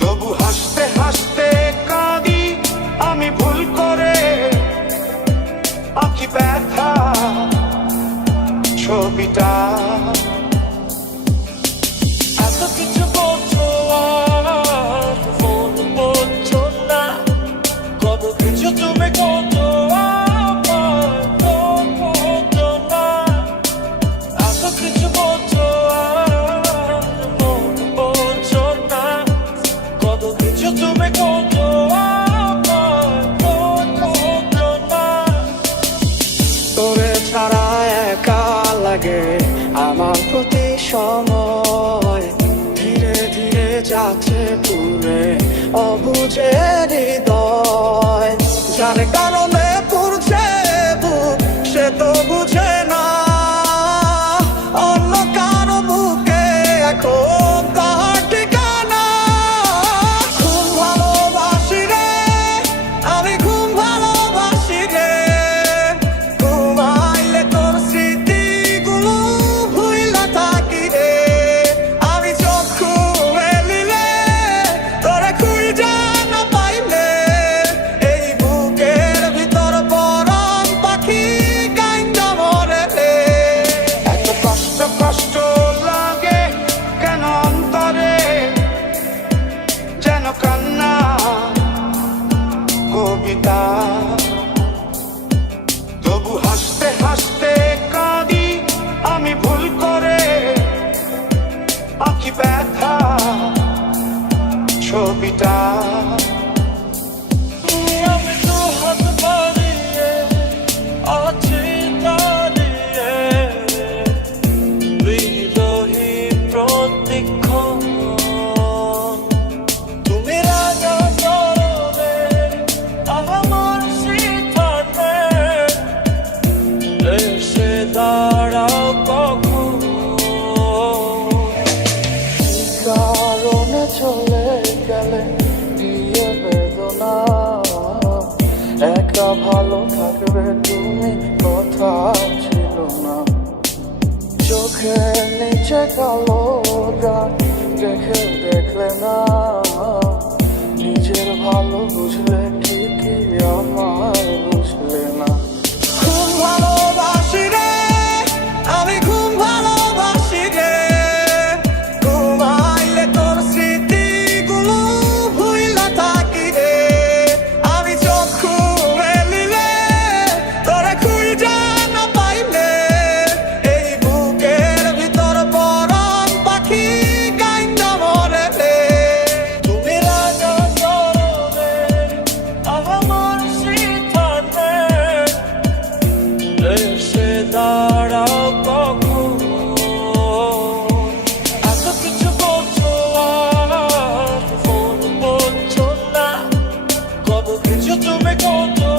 তবু হাসতে হাসতে কাঁদি আমি ভুল করে আঁকি ব্যথা ছবিটা। এত কিছু বলছো আর ফোন বলছো না, কত কিছু তুমি করছো এত কিছু বলছো তুমি করছো তোরে ছাড়া একা লাগে আমার প্রতি সময়, ধীরে ধীরে যাচ্ছে পুরে অবুঝে হৃদয়। যার কারণে পুরছে বুক সে তো বুঝে না, অন্য কারো বুকে এখন তার ঠিকানা। খুব ভালোবাসি রে আমি, খুব ভালোবাসি রে, ঘুমাইলে তোর স্মৃতিগুলো ভুইলা থাকি রে। আমি চোখ খুলিলে তোরে খুঁজে না পাইলে, এই বুকের ভিতর পরাণ পাখি কাইন্দা মরে রে। এত কষ্ট কষ্ট লাগে কেন অন্তরে, যেন কান্না কবিতা। তবু হাসতে হাসতে কাঁদি আমি ভুল করে আঁকি ব্যথা ছবিটা। আমি তো হাত বাড়িয়ে আছি দাঁড়িয়ে, বিরোহী প্রতিক্ষণ। তুমি রাজা চরণে আমার সিদ্ধান্তে এসে দাঁড়াও কখন। কারণে চলে গেলে দিয়ে বেদনা, একা ভালো থাকবে তুমি কথা ছিল না। চোখের নিচে কালো দাগ দেখে দেখলে না, নিজের ভালো বুঝলে ঠিকই আমায় বুঝলে না। খুব ভালোবাসি রে আমি, খুব ভালোবাসি রে, ঘুমাইলে তোর স্মৃতিগুলো ভুইলা থাকি রে। আমি চোখ খুলিলে তোরে খুঁজে না পাইলে, এই বুকের ভিতর পরাণ পাখি কাইন্দা মরে রে। তুমি রাজা চরণে আমার সিদ্ধান্তে এসে দাঁড়াও কখন। এত কিছু বলছো আর ফোন বলছো না, কত কিছু তুমি করছো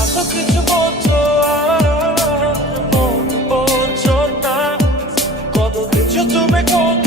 এত কিছু বলছো আর ফোন বলছো না, কত কিছু তুমি করছো।